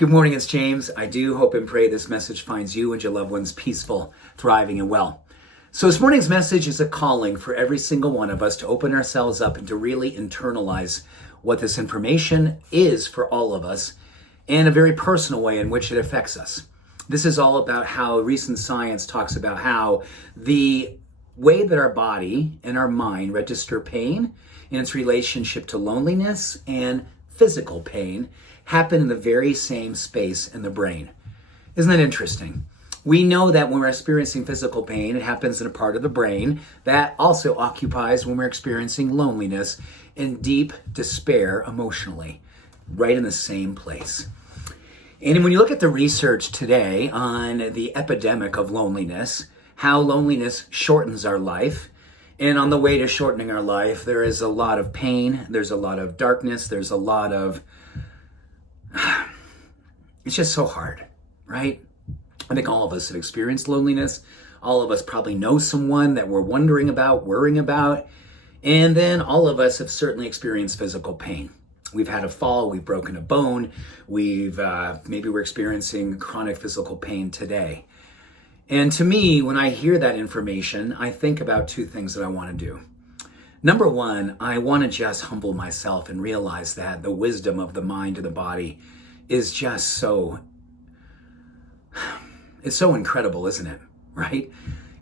Good morning, it's James. I do hope and pray this message finds you and your loved ones peaceful, thriving, and well. So this morning's message is a calling for every single one of us to open ourselves up and to really internalize what this information is for all of us in a very personal way in which it affects us. This is all about how recent science talks about how the way that our body and our mind register pain in its relationship to loneliness and physical pain happen in the very same space in the brain. Isn't that interesting? We know that when we're experiencing physical pain, it happens in a part of the brain that also occupies when we're experiencing loneliness and deep despair emotionally, right in the same place. And when you look at the research today on the epidemic of loneliness, how loneliness shortens our life, and on the way to shortening our life, there is a lot of pain, there's a lot of darkness, there's a lot of it's just so hard, right? I think all of us have experienced loneliness. All of us probably know someone that we're wondering about, worrying about. And then all of us have certainly experienced physical pain. We've had a fall, we've broken a bone, maybe we're experiencing chronic physical pain today. And to me, when I hear that information, I think about two things that I want to do. Number one, I want to just humble myself and realize that the wisdom of the mind and the body is just it's so incredible, isn't it? Right?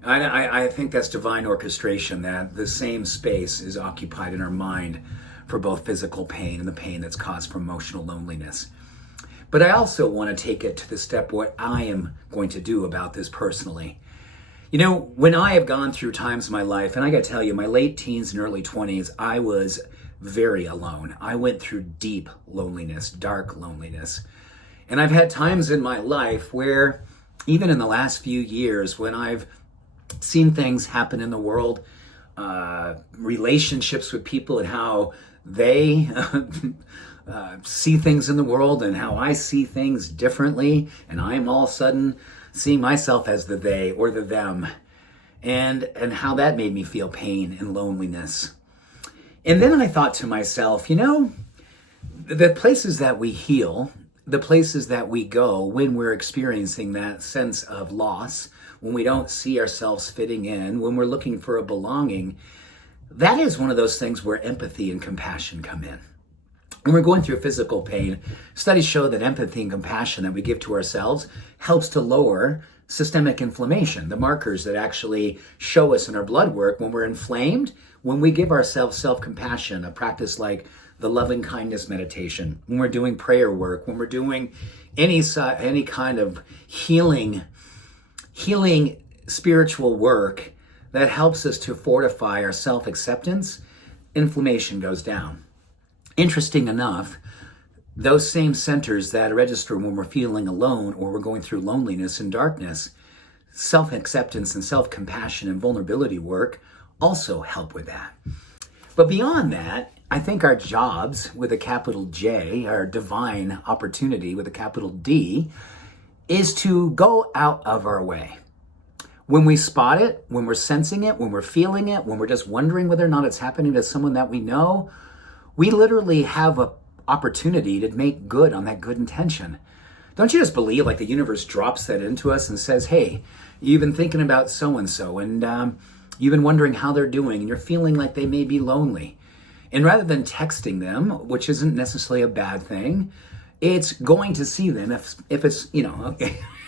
I think that's divine orchestration, that the same space is occupied in our mind for both physical pain and the pain that's caused from emotional loneliness. But I also want to take it to the step what I am going to do about this personally. You know, when I have gone through times in my life, and I got to tell you, my late teens and early 20s, I was very alone. I went through deep loneliness, dark loneliness. And I've had times in my life where, even in the last few years, when I've seen things happen in the world, relationships with people and how they see things in the world and how I see things differently, and I'm all of a sudden seeing myself as the they or the them, and how that made me feel pain and loneliness. And then I thought to myself, you know, the places that we heal, the places that we go when we're experiencing that sense of loss, when we don't see ourselves fitting in, when we're looking for a belonging, that is one of those things where empathy and compassion come in. When we're going through physical pain, studies show that empathy and compassion that we give to ourselves helps to lower systemic inflammation, the markers that actually show us in our blood work when we're inflamed. When we give ourselves self-compassion, a practice like the loving kindness meditation, when we're doing prayer work, when we're doing any kind of healing spiritual work that helps us to fortify our self-acceptance, inflammation goes down. Interesting enough, those same centers that register when we're feeling alone or we're going through loneliness and darkness, self-acceptance and self-compassion and vulnerability work also help with that. But beyond that, I think our jobs with a capital J, our divine opportunity with a capital D, is to go out of our way. When we spot it, when we're sensing it, when we're feeling it, when we're just wondering whether or not it's happening to someone that we know, we literally have an opportunity to make good on that good intention. Don't you just believe like the universe drops that into us and says, hey, you've been thinking about so-and-so and you've been wondering how they're doing and you're feeling like they may be lonely. And rather than texting them, which isn't necessarily a bad thing, it's going to see them if it's, you know,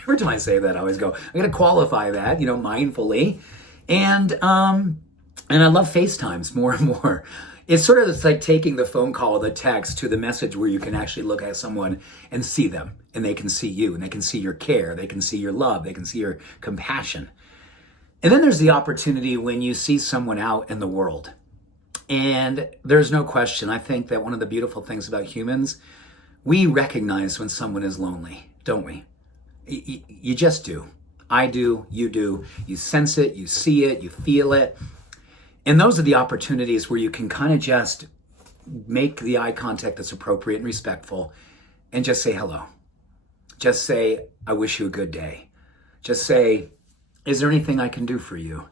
every time I say that, I always go, I'm going to qualify that, you know, mindfully. And I love FaceTimes more and more. It's sort of it's like taking the phone call or the text to the message where you can actually look at someone and see them, and they can see you, and they can see your care, they can see your love, they can see your compassion. And then there's the opportunity when you see someone out in the world. And there's no question, I think that one of the beautiful things about humans, we recognize when someone is lonely, don't we? You just do. I do, you do. You sense it, you see it, you feel it. And those are the opportunities where you can kind of just make the eye contact that's appropriate and respectful and just say hello. Just say, I wish you a good day. Just say, is there anything I can do for you?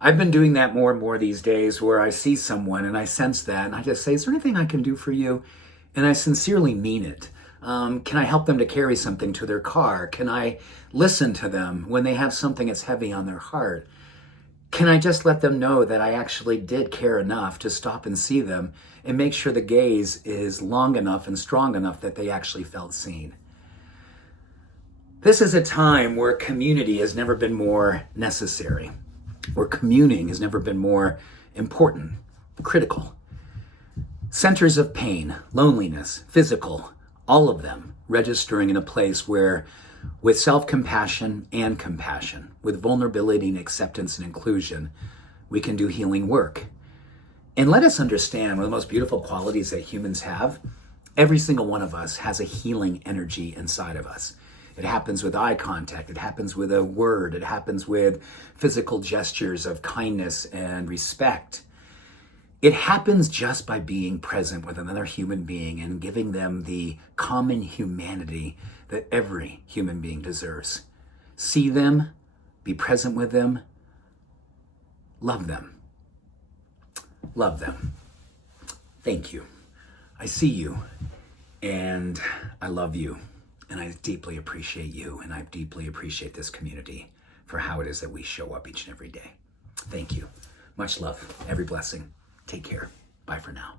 I've been doing that more and more these days where I see someone and I sense that and I just say, is there anything I can do for you? And I sincerely mean it. Can I help them to carry something to their car? Can I listen to them when they have something that's heavy on their heart? Can I just let them know that I actually did care enough to stop and see them and make sure the gaze is long enough and strong enough that they actually felt seen? This is a time where community has never been more necessary, where communing has never been more important, critical. Centers of pain, loneliness, physical, all of them registering in a place where, with self-compassion and compassion, with vulnerability and acceptance and inclusion, we can do healing work. And let us understand one of the most beautiful qualities that humans have. Every single one of us has a healing energy inside of us. It happens with eye contact. It happens with a word. It happens with physical gestures of kindness and respect. It happens just by being present with another human being and giving them the common humanity that every human being deserves. See them, be present with them, love them. Love them. Thank you. I see you, and I love you, and I deeply appreciate you, and I deeply appreciate this community for how it is that we show up each and every day. Thank you. Much love. Every blessing. Take care. Bye for now.